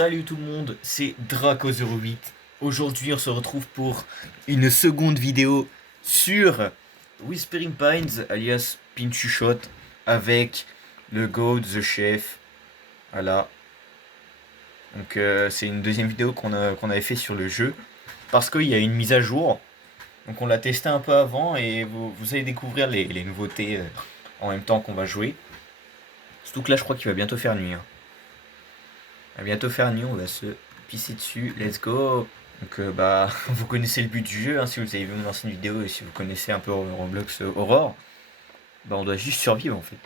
Salut tout le monde, c'est Draco08. Aujourd'hui, on se retrouve pour une seconde vidéo sur Whispering Pines, alias Pinchushot, avec le GOAT, The Chef. Voilà. Donc, c'est une deuxième vidéo qu'on avait fait sur le jeu. Parce qu'il y a une mise à jour. Donc, on l'a testé un peu avant et vous allez découvrir les nouveautés en même temps qu'on va jouer. Surtout que là, je crois qu'il va bientôt faire nuit, hein. Il va bientôt faire nuit, on va se pisser dessus. Let's go! Donc bah vous connaissez le but du jeu, hein, si vous avez vu mon ancienne vidéo et si vous connaissez un peu Roblox Aurore, bah on doit juste survivre en fait.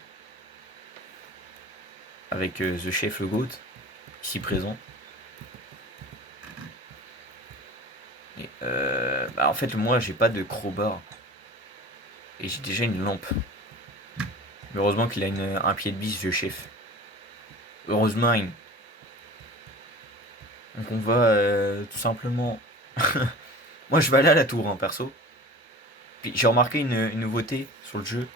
Avec The Chef le Goat, ici présent. Et bah en fait moi j'ai pas de crowbar. Et j'ai déjà une lampe. Mais heureusement qu'il a un pied de bis The Chef. Heureusement. Donc on va tout simplement... Moi je vais aller à la tour, hein, perso. Puis j'ai remarqué une nouveauté sur le jeu.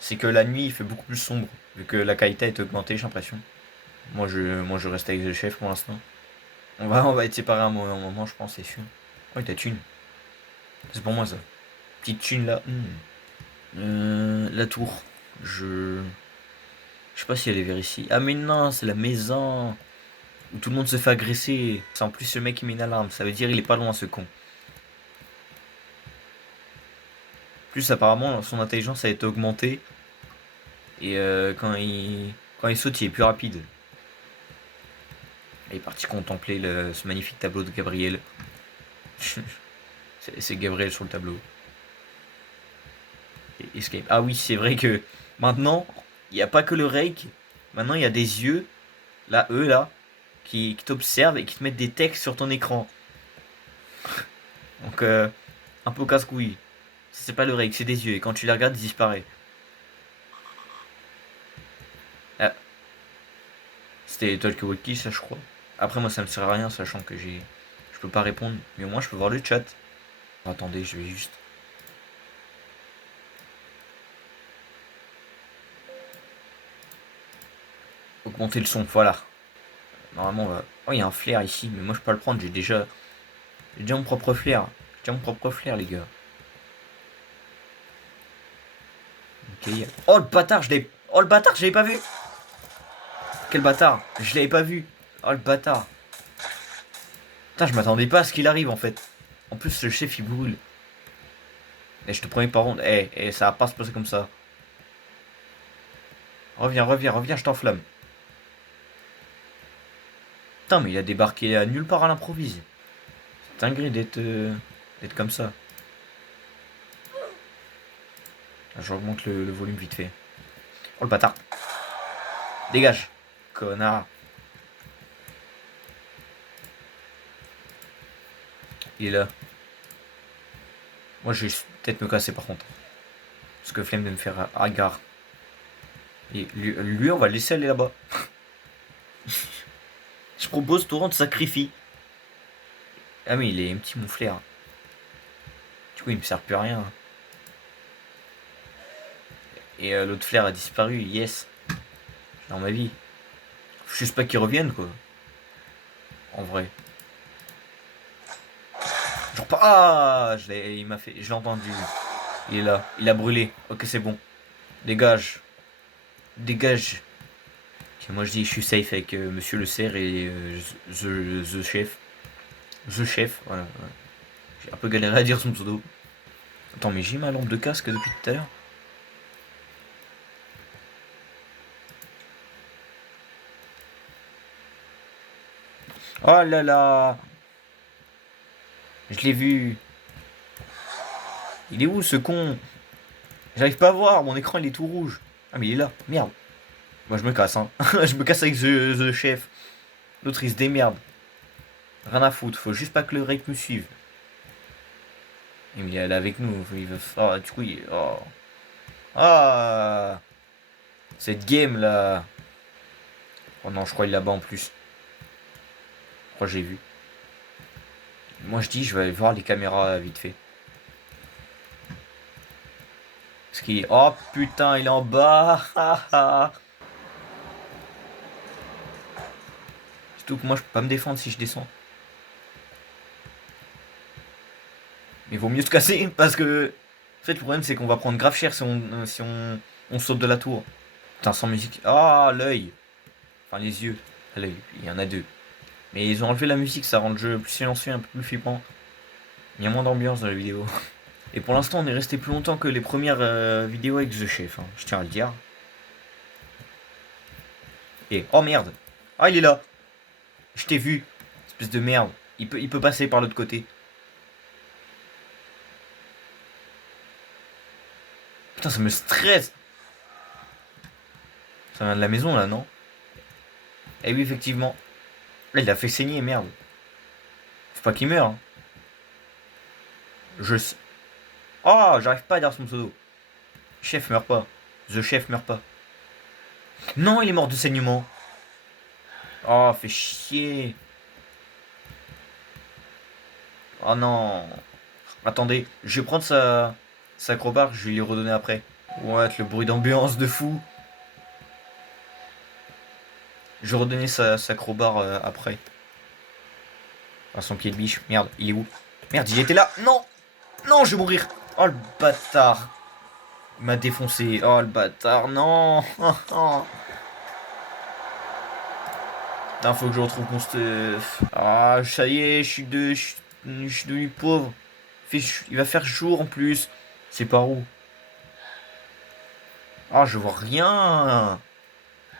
C'est que la nuit il fait beaucoup plus sombre. Vu que la qualité est augmentée, j'ai l'impression. Moi je reste avec le chef pour l'instant. On va être séparés un moment, je pense, c'est sûr. Oh, ta thune. C'est pour moi ça. Petite thune là. La tour. Je. Je sais pas si elle est vers ici. Ah, mais non, c'est la maison. Où tout le monde se fait agresser. C'est en plus ce mec qui met une alarme. Ça veut dire il est pas loin ce con. Plus apparemment son intelligence a été augmentée. Et quand il saute, il est plus rapide. Il est parti contempler ce magnifique tableau de Gabriel. C'est Gabriel sur le tableau. Escape. Ah oui, c'est vrai que maintenant, il n'y a pas que le rake. Maintenant, il y a des yeux, là, eux, là, qui t'observent et qui te mettent des textes sur ton écran. Donc, un peu casse-couille. C'est pas le rake, c'est des yeux. Et quand tu les regardes, ils disparaissent. Ah, c'était Talkie-Walkie, ça, je crois. Après, moi, ça me sert à rien, sachant que je peux pas répondre. Mais au moins, je peux voir le chat. Attendez, je vais juste... augmenter le son, voilà. Normalement, on va... Oh, il y a un flair ici, mais moi, je peux pas le prendre. J'ai déjà mon propre flair. J'ai déjà mon propre flair, les gars. Ok. Oh, le bâtard, je l'ai... Oh, le bâtard, je l'avais pas vu. Quel bâtard. Je l'avais pas vu. Oh, le bâtard. Putain, je m'attendais pas à ce qu'il arrive, en fait. En plus, le chef, il brûle. Et je te promets, par contre... ça va pas se passer comme ça. Reviens, reviens, reviens, je t'enflamme. Putain, mais il a débarqué à nulle part à l'improvise. C'est dingue d'être comme ça. J'augmente le volume vite fait. Oh, le bâtard. Dégage. Connard. Il est là. Moi, je vais peut-être me casser par contre. Parce que flemme de me faire hagard. Et lui, on va le laisser aller là-bas. Je propose, Torrent te sacrifie. Ah, mais il est petit, mon flair. Du coup, il me sert plus à rien. Et l'autre flair a disparu, yes. Dans ma vie. Faut juste pas qu'il revienne, quoi. En vrai. Genre pas. Ah, il m'a fait. Je l'ai entendu. Il est là. Il a brûlé. Ok, c'est bon. Dégage. Dégage. Ok, moi je dis je suis safe avec Monsieur le Cerf et the Chef. The Chef, voilà. Ouais. J'ai un peu galéré à dire son pseudo. Attends, mais j'ai ma lampe de casque depuis tout à l'heure. Oh là là. Je l'ai vu. Il est où ce con? J'arrive pas à voir, mon écran il est tout rouge. Ah mais il est là, merde. Moi je me casse, hein. Je me casse avec the Chef. L'autre il se démerde. Rien à foutre, faut juste pas que le rake me suive. Il est avec nous, il veut... Oh, du coup il... Oh. Ah. Cette game là. Oh non, je crois qu'il est là-bas en plus. Je crois que j'ai vu. Moi je dis je vais aller voir les caméras vite fait. Parce qu'il... Oh putain, il est en bas. Surtout que moi, je peux pas me défendre si je descends. Mais vaut mieux se casser parce que. En fait, le problème, c'est qu'on va prendre grave cher si on saute de la tour. Putain, sans musique. Ah, l'œil. Enfin, les yeux. À l'œil. Il y en a deux. Mais ils ont enlevé la musique, ça rend le jeu plus silencieux, un peu plus flippant. Il y a moins d'ambiance dans la vidéo. Et pour l'instant, on est resté plus longtemps que les premières vidéos avec The Chef. Hein. Je tiens à le dire. Et oh merde. Ah, il est là. Je t'ai vu. Espèce de merde. Il peut passer par l'autre côté. Putain, ça me stresse. Ça vient de la maison là, non? Eh oui, effectivement. Là, il a fait saigner, merde. Faut pas qu'il meure. Hein. Je sais. Oh, j'arrive pas à dire son pseudo. Chef meurt pas. The Chef meurt pas. Non, il est mort de saignement. Oh, fait chier. Oh non. Attendez, je vais prendre sa crowbar, je vais lui redonner après. What, le bruit d'ambiance de fou. Je vais redonner sa crowbar après. Ah, son pied de biche. Merde, il est où? Merde, il était là. Non. Non, je vais mourir. Oh, le bâtard. Il m'a défoncé. Oh, le bâtard. Non. Putain, faut que je retrouve mon stuff. Ah, ça y est, je suis devenu pauvre. Il va faire jour en plus. C'est par où? Ah, je vois rien.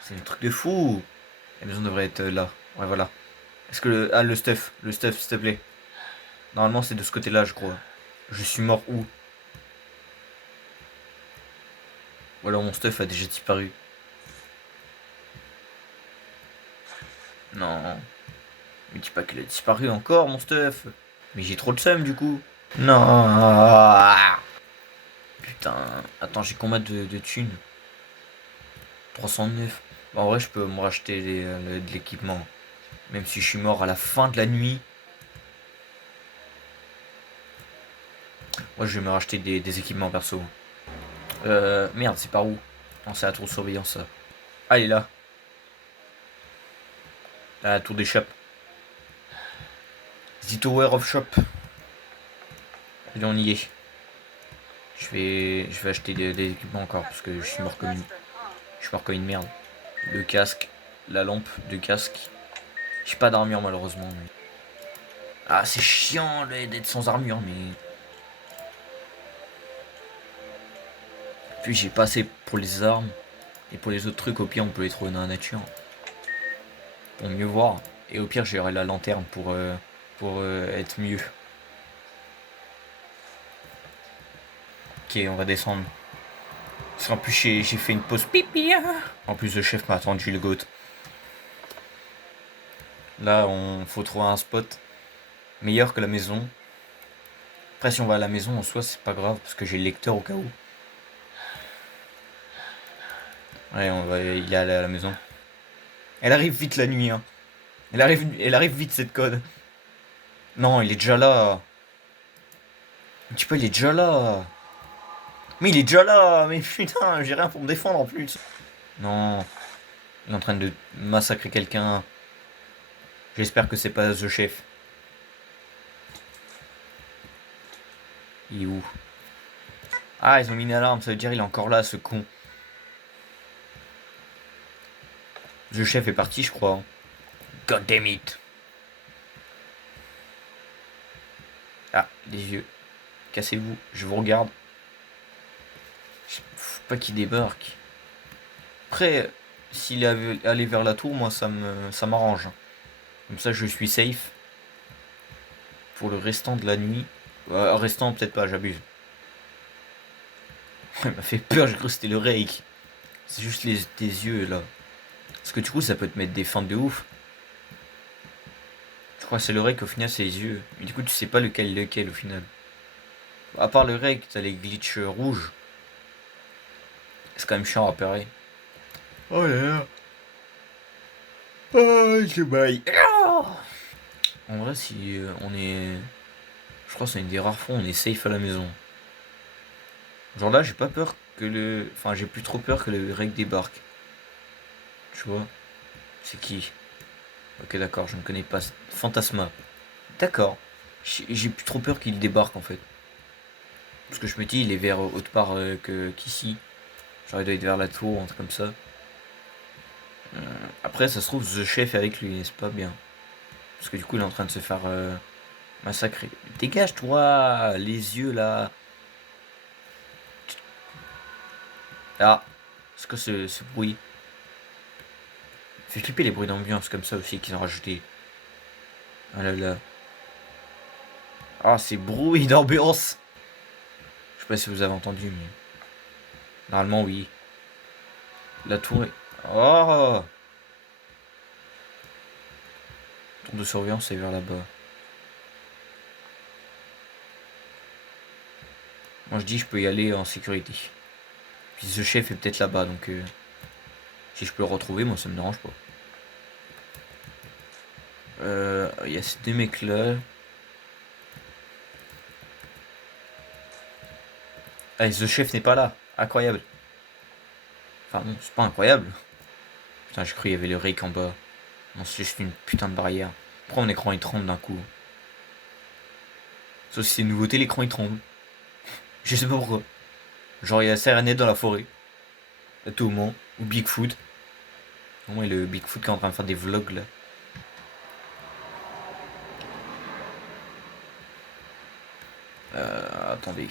C'est un truc de fou. La maison devrait être là. Ouais, voilà. Est-ce que le... Ah, le stuff, s'il te plaît. Normalement, c'est de ce côté-là, je crois. Je suis mort où? Ou alors mon stuff a déjà disparu. Non. Me dis pas qu'il a disparu encore, mon stuff. Mais j'ai trop de seum, du coup. Non. Putain. Attends, j'ai combien de thunes? 309. Bon, en vrai, je peux me racheter de l'équipement. Même si je suis mort à la fin de la nuit. Moi, je vais me racheter des équipements perso. Merde, c'est par où? Non, c'est la tour de surveillance, ça. Ah, il est là. La tour des shops. The Tower of Shop. Allez, on y est. Je vais acheter des équipements encore parce que je suis mort comme une merde. Le casque, la lampe de casque. J'ai pas d'armure malheureusement. Mais... Ah, c'est chiant d'être sans armure, mais. Puis j'ai pas assez pour les armes. Et pour les autres trucs, au pire, on peut les trouver dans la nature. Pour mieux voir. Et au pire, j'aurai la lanterne pour être mieux. Ok, on va descendre. Parce qu'en plus, j'ai fait une pause pipi. Hein. En plus, le chef m'a attendu le goat. Là, on faut trouver un spot meilleur que la maison. Après, si on va à la maison en soi, c'est pas grave parce que j'ai le lecteur au cas où. Ouais, il est allé à la maison. Elle arrive vite la nuit. Hein. Elle arrive vite cette code. Non, il est déjà là. Un petit peu, il est déjà là. Mais il est déjà là. Mais putain, j'ai rien pour me défendre en plus. Non, il est en train de massacrer quelqu'un. J'espère que c'est pas The Chef. Il est où? Ah, ils ont mis une alarme, ça veut dire il est encore là, ce con. The Chef est parti, je crois. God damn it. Ah, les yeux. Cassez-vous, je vous regarde. Faut pas qu'il débarque. Après, s'il est allé vers la tour, moi ça m'arrange. Comme ça, je suis safe. Pour le restant de la nuit. Restant, peut-être pas, j'abuse. Il m'a fait peur, j'ai cru que c'était le rake. C'est juste tes yeux là. Parce que du coup, ça peut te mettre des feintes de ouf. Je crois que c'est le rake, au final, c'est les yeux. Mais du coup, tu sais pas lequel au final. À part le rake, t'as les glitches rouges. C'est quand même chiant à repérer. Oh là là. Oh, je baille. En vrai, si on est. Je crois que c'est une des rares fois où on est safe à la maison. Genre là, j'ai pas peur que le. Enfin, j'ai plus trop peur que le reg débarque. Tu vois? C'est qui? Ok, d'accord, je ne connais pas. Fantasma. D'accord. J'ai plus trop peur qu'il débarque en fait. Parce que je me dis, il est vers autre part qu'ici. Genre, il doit être vers la tour, un truc comme ça. Après, ça se trouve, The Chef est avec lui, c'est pas bien. Parce que du coup, il est en train de se faire massacrer. Dégage-toi, les yeux là. Ah, c'est quoi ce bruit? Fait flipper les bruits d'ambiance comme ça aussi qu'ils ont rajouté. Ah là là. Ah, ces bruits d'ambiance. Je sais pas si vous avez entendu, mais normalement, oui. La tour est. Oh! Tour de surveillance est vers là-bas. Moi, je dis, je peux y aller en sécurité. Puis ce chef est peut-être là-bas, donc si je peux le retrouver, moi, ça me dérange pas. Il y a ces deux mecs-là. Ah, et The Chef n'est pas là. Incroyable. Enfin, non, c'est pas incroyable. Putain, j'ai cru qu'il y avait le Rake en bas. Non, c'est juste une putain de barrière. Pourquoi mon écran il tremble d'un coup? Sauf si c'est une nouveauté, l'écran il tremble. Je sais pas pourquoi. Genre, il y a Serenade dans la forêt. À tout moment. Ou Bigfoot. Au moins, il y a le Bigfoot qui est en train de faire des vlogs là. Attendez.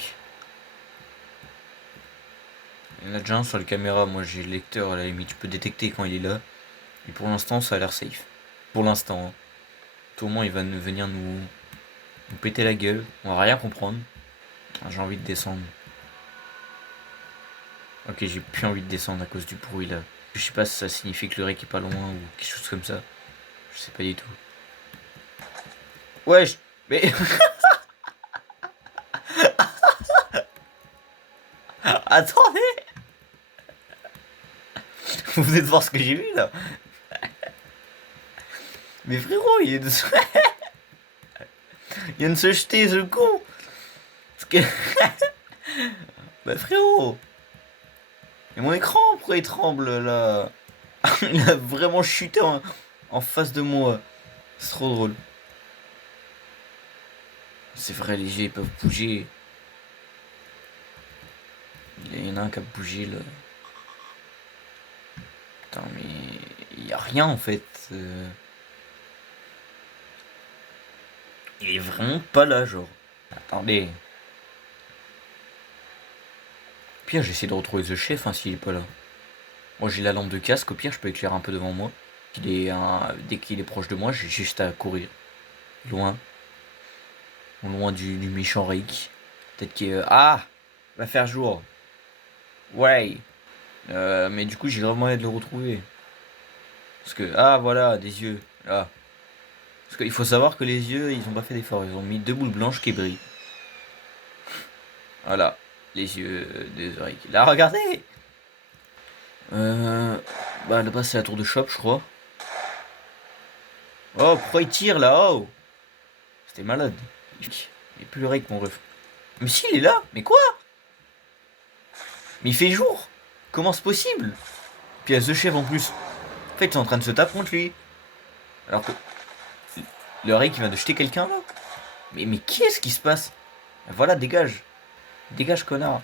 Il y en a déjà un sur la caméra. Moi, j'ai le lecteur à la limite. Je peux détecter quand il est là. Et pour l'instant, ça a l'air safe. Pour l'instant. Hein. Tout au moins, il va venir nous péter la gueule. On va rien comprendre. Ah, j'ai envie de descendre. Ok, j'ai plus envie de descendre à cause du bruit là. Je sais pas si ça signifie que le rec est pas loin ou quelque chose comme ça. Je sais pas du tout. Wesh, mais attendez, vous venez de voir ce que j'ai vu là. Mais frérot, il vient de se jeter ce con. Parce que... bah frérot, et mon écran pourquoi il tremble là? Il a vraiment chuté en face de moi. C'est trop drôle. C'est vrai, les yeux ils peuvent bouger. Il y en a un qui a bougé là. Putain, mais il y a rien en fait. Il est vraiment pas là, genre. Attendez. Pire, j'essaie de retrouver The Chef hein, s'il est pas là. Moi j'ai la lampe de casque, au pire je peux éclairer un peu devant moi. Dès qu'il est proche de moi, j'ai juste à courir. Loin. Loin du méchant Rick. Peut-être qu'il... Ah! Va faire jour. Ouais. Mais du coup j'ai vraiment moyen de le retrouver. Parce que... Ah voilà, des yeux. Là. Parce qu'il faut savoir que les yeux, ils ont pas fait d'effort. Ils ont mis deux boules blanches qui brillent. Voilà. Les yeux de Rick. Là, regardez! Bah là-bas c'est la tour de shop, je crois. Oh, pourquoi il tire là? Oh! C'était malade. Il est plus le rec, mon ref. Mais si, il est là! Mais quoi? Mais il fait jour! Comment c'est possible? Puis il y a The Chef en plus. En fait, ils sont en train de se taper contre lui. Alors que le rec, il vient de jeter quelqu'un là. Mais qu'est-ce qui se passe? Voilà, dégage. Dégage, connard.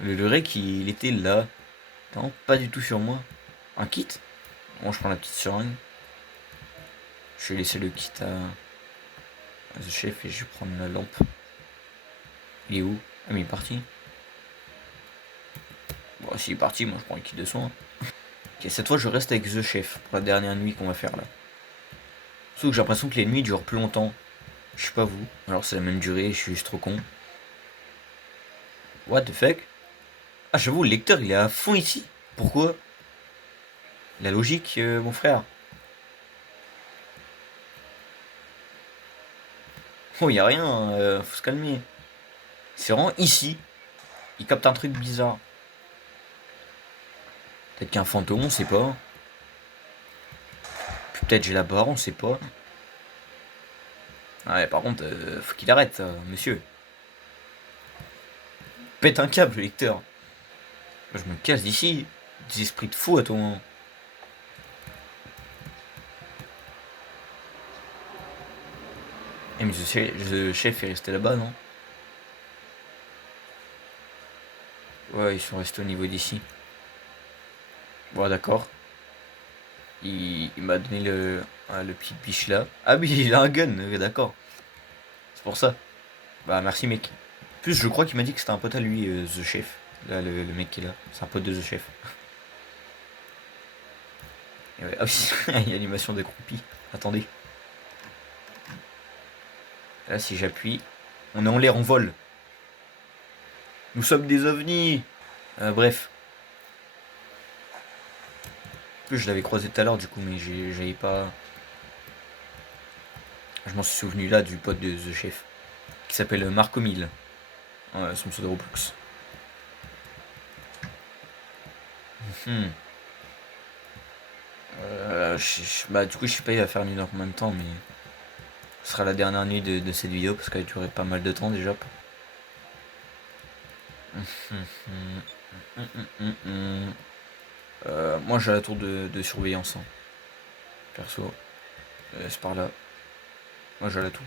Le rec, il était là. Non, pas du tout sur moi. Un kit? Bon, je prends la petite seringue. Je vais laisser le kit à The Chef et je vais prendre la lampe. Il est où? Ah, mais il est parti. Bon, s'il est parti, moi je prends le kit de soin. Ok, cette fois je reste avec The Chef pour la dernière nuit qu'on va faire là. Sauf que j'ai l'impression que les nuits durent plus longtemps. Je sais pas vous. Alors c'est la même durée, je suis juste trop con. What the fuck? Ah j'avoue, le lecteur il est à fond ici. Pourquoi? La logique, mon frère. Oh y a rien, faut se calmer. C'est vraiment ici. Il capte un truc bizarre. Peut-être qu'un fantôme, on sait pas. Puis peut-être j'ai la barre, on sait pas. Ouais, par contre, faut qu'il arrête, monsieur. Pète un câble, le lecteur. Je me casse d'ici. Des esprits de fou à ton moment. Mais le chef est resté là-bas, non? Ouais, ils sont restés au niveau d'ici. Bon, d'accord. Il m'a donné le petit biche là. Ah oui, il a un gun, d'accord. C'est pour ça. Bah, merci, mec. En plus, je crois qu'il m'a dit que c'était un pote à lui, The Chef. Là, le mec qui est là. C'est un pote de The Chef. Et ouais. Ah oui, il y a l'animation de croupi. Attendez. Là, si j'appuie, on est en l'air, on vole. Nous sommes des ovnis. Bref. En plus, je l'avais croisé tout à l'heure, du coup, mais j'avais pas. Je m'en suis souvenu là du pote de The Chef. Qui s'appelle Marco 1000. Ouais, son pseudo Roblox. Bah, du coup, je sais pas, il va faire une heure en même temps, mais. Ce sera la dernière nuit de cette vidéo parce qu'elle a duré pas mal de temps déjà. Moi j'ai la tour de surveillance. Hein. Perso. C'est par là. Moi j'ai la tour.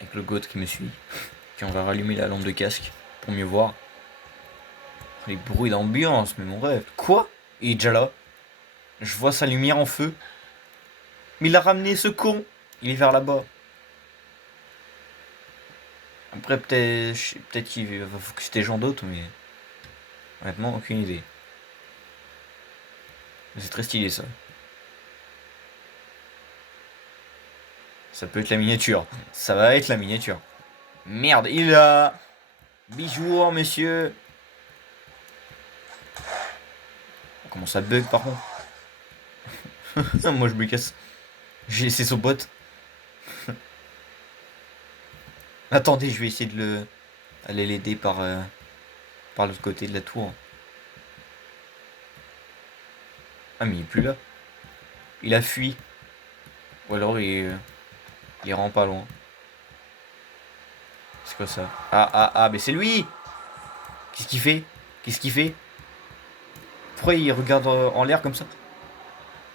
Avec le goth qui me suit. Puis on va rallumer la lampe de casque pour mieux voir. Les bruits d'ambiance, mais mon rêve. Quoi? Il est déjà là. Je vois sa lumière en feu. Mais il a ramené ce con. Il est vers là-bas. Après peut-être qu'il va focuser des gens d'autres, mais honnêtement aucune idée. C'est très stylé ça. Ça peut être la miniature. Ça va être la miniature. Merde, il a... Bonjour, monsieur. Comment ça bug, par contre? Moi, je me casse. J'ai laissé son pote. Attendez, je vais essayer de le... aller l'aider par l'autre côté de la tour. Ah, mais il est plus là. Il a fui. Ou alors, il est vraiment pas loin. C'est quoi ça? Ah, mais c'est lui! Qu'est-ce qu'il fait? Qu'est-ce qu'il fait? Pourquoi il regarde en l'air comme ça?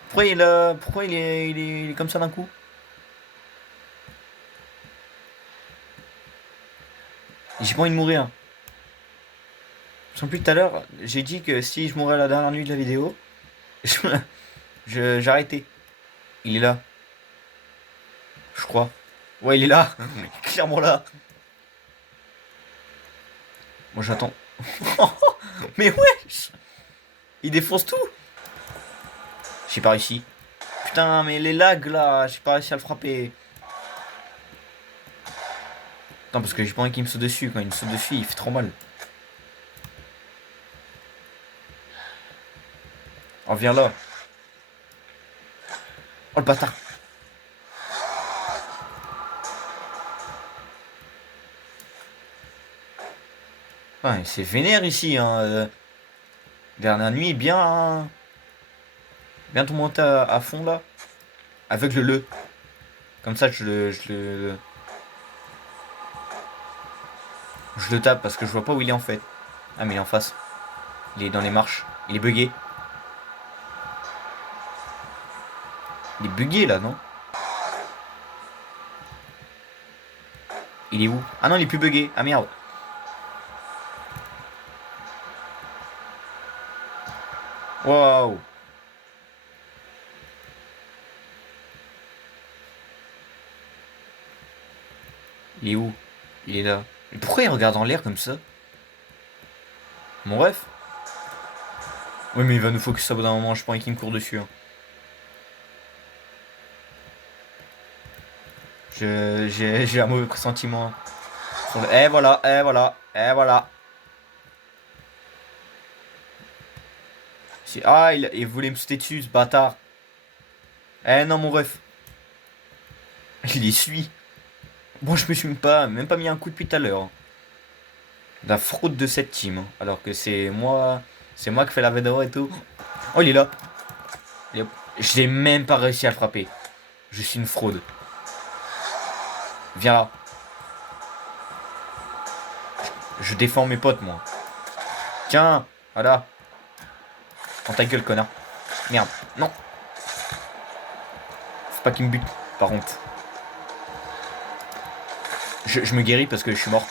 Pourquoi il est comme ça d'un coup? J'ai pas envie de mourir. Sans plus tout à l'heure, j'ai dit que si je mourais à la dernière nuit de la vidéo, j'arrêtais. Il est là. Je crois. Ouais, il est là. Clairement là. Moi j'attends. Mais wesh! Il défonce tout. J'ai pas réussi. Putain, mais les lags là, j'ai pas réussi à le frapper. Non, parce que j'ai pas envie qu'il me saute dessus. Quand il me saute dessus, il fait trop mal. Oh, viens là. Oh le bâtard. Ouais, c'est vénère ici. Hein. Dernière nuit, bien. Bien tout monter à fond là. Avec le. Comme ça, je le tape parce que je vois pas où il est en fait. Ah, mais il est en face. Il est dans les marches. Il est bugué. Il est bugué là, non? Il est où? Ah non, il est plus bugué. Ah merde. Waouh. Il est où? Il est là. Mais pourquoi il regarde en l'air comme ça? Mon ref? Oui, mais il va nous focus à bout d'un moment. Je pense qu'il me court dessus. Hein. J'ai un mauvais pressentiment. Eh voilà, eh voilà, eh voilà. Ah, il voulait me sauter dessus, ce bâtard. Eh non, mon ref. Il les suit. Bon, je me suis même pas mis un coup depuis tout à l'heure. La fraude de cette team. Hein. Alors que c'est moi qui fais la vidéo et tout. Oh, il est là. Je n'ai même pas réussi à le frapper. Je suis une fraude. Viens là. Je défends mes potes, moi. Tiens, voilà. Prends ta gueule, connard. Merde, non. Faut pas qu'il me bute. par contre. Je me guéris parce que je suis mort.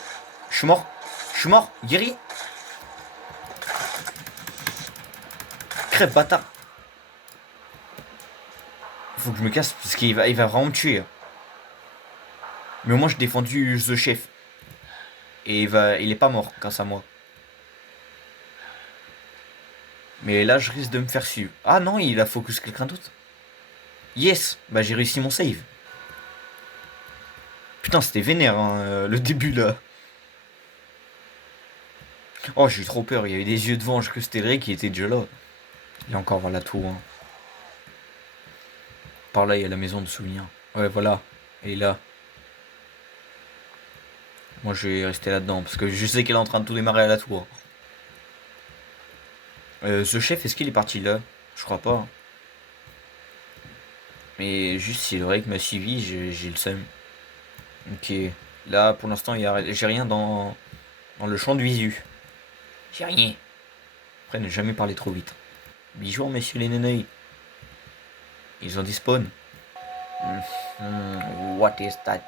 Je suis mort. Je suis mort. Guéri. Crève, bâtard. Faut que je me casse parce qu'il va vraiment me tuer. Mais au moins, j'ai défendu The Chef. Et il est pas mort grâce à moi. Mais là, je risque de me faire suivre. Ah non, il a focus quelqu'un d'autre. Yes. Bah, j'ai réussi mon save. Putain, c'était vénère, hein, le début, là. Oh, j'ai eu trop peur. Il y avait des yeux devant. Je crois que c'était Ray qui était déjà là. Il est encore vers la tour. Hein. Par là, il y a la maison de souvenirs. Ouais, voilà. Elle est là. Moi, je vais rester là-dedans. Parce que je sais qu'elle est en train de tout démarrer à la tour. Ce chef, est-ce qu'il est parti là? Je crois pas. Mais juste si le Ray m'a suivi, j'ai le seum. Ok. Là, pour l'instant, j'ai rien dans le champ de visu. J'ai rien. Après, ne jamais parler trop vite. Bonjour, messieurs les nénés. Ils ont des spawns. What is that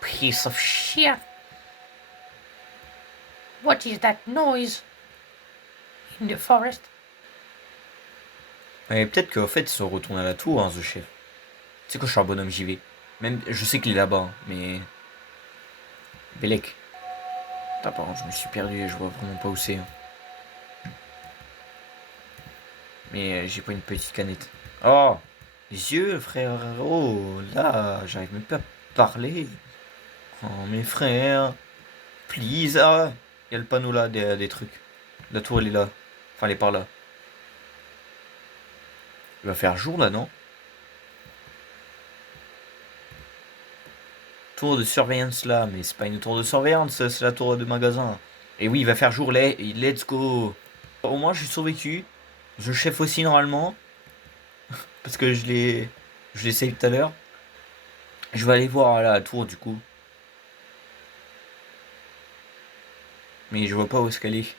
piece of shit? What is that noise in the forest? Mais peut-être qu'en fait, ils sont retournés à la tour, hein, The Chef. Tu sais que je suis un bonhomme, j'y vais. Même, je sais qu'il est là-bas, hein, mais... Belek. Attends, par contre, je me suis perdu et je vois vraiment pas où c'est. Hein. Mais j'ai pas une petite canette. Oh! Les yeux, frère. Oh, là, j'arrive même pas à parler. Oh, mes frères. Please. Ah, il y a le panneau là, des trucs. La tour, elle est là. Enfin, elle est par là. Il va faire jour là, non? Tour de surveillance là, mais c'est pas une tour de surveillance, c'est la tour de magasin. Et oui, il va faire jour, let's go. Au moins, j'ai survécu. Je chef aussi normalement. Parce que je l'ai save tout à l'heure. Je vais aller voir la tour du coup. Mais je vois pas où est-ce qu'elle est.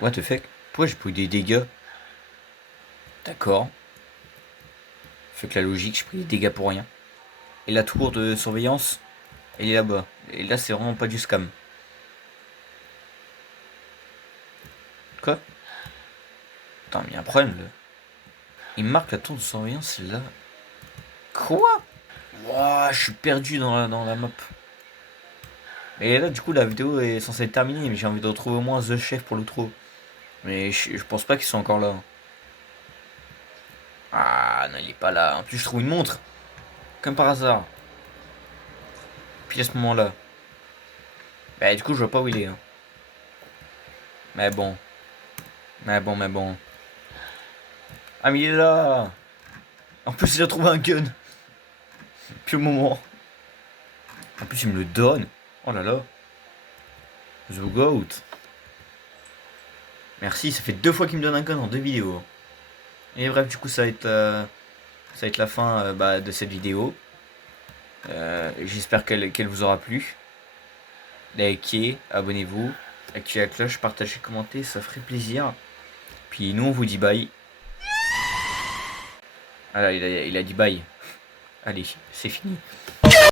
What the fuck? Pourquoi j'ai pris des dégâts? D'accord. Fait que la logique, j'ai pris des dégâts pour rien. Et la tour de surveillance, elle est là-bas. Et là, c'est vraiment pas du scam. Quoi? Attends, mais il y a un problème là. Il me marque la tour de surveillance, c'est là. Quoi? Wouah, je suis perdu dans la map. Et là, du coup, la vidéo est censée être terminée, mais j'ai envie de retrouver au moins The Chef pour l'outro. Mais je pense pas qu'ils sont encore là. Ah, non, il est pas là. En plus, je trouve une montre. Comme par hasard. Puis à ce moment-là. Bah, du coup, je vois pas où il est. Hein. Mais bon. Mais bon. Ah, mais il est là. En plus, il a trouvé un gun. Puis au moment. En plus, il me le donne. Oh là là. The Goat. Merci, ça fait 2 fois qu'il me donne un gun en 2 vidéos. Et bref, du coup, ça va être la fin de cette vidéo. J'espère qu'elle vous aura plu. Likez, abonnez-vous, activez la cloche, partagez, commentez, ça ferait plaisir. Puis nous, on vous dit bye. Ah là, il a dit bye. Allez, c'est fini.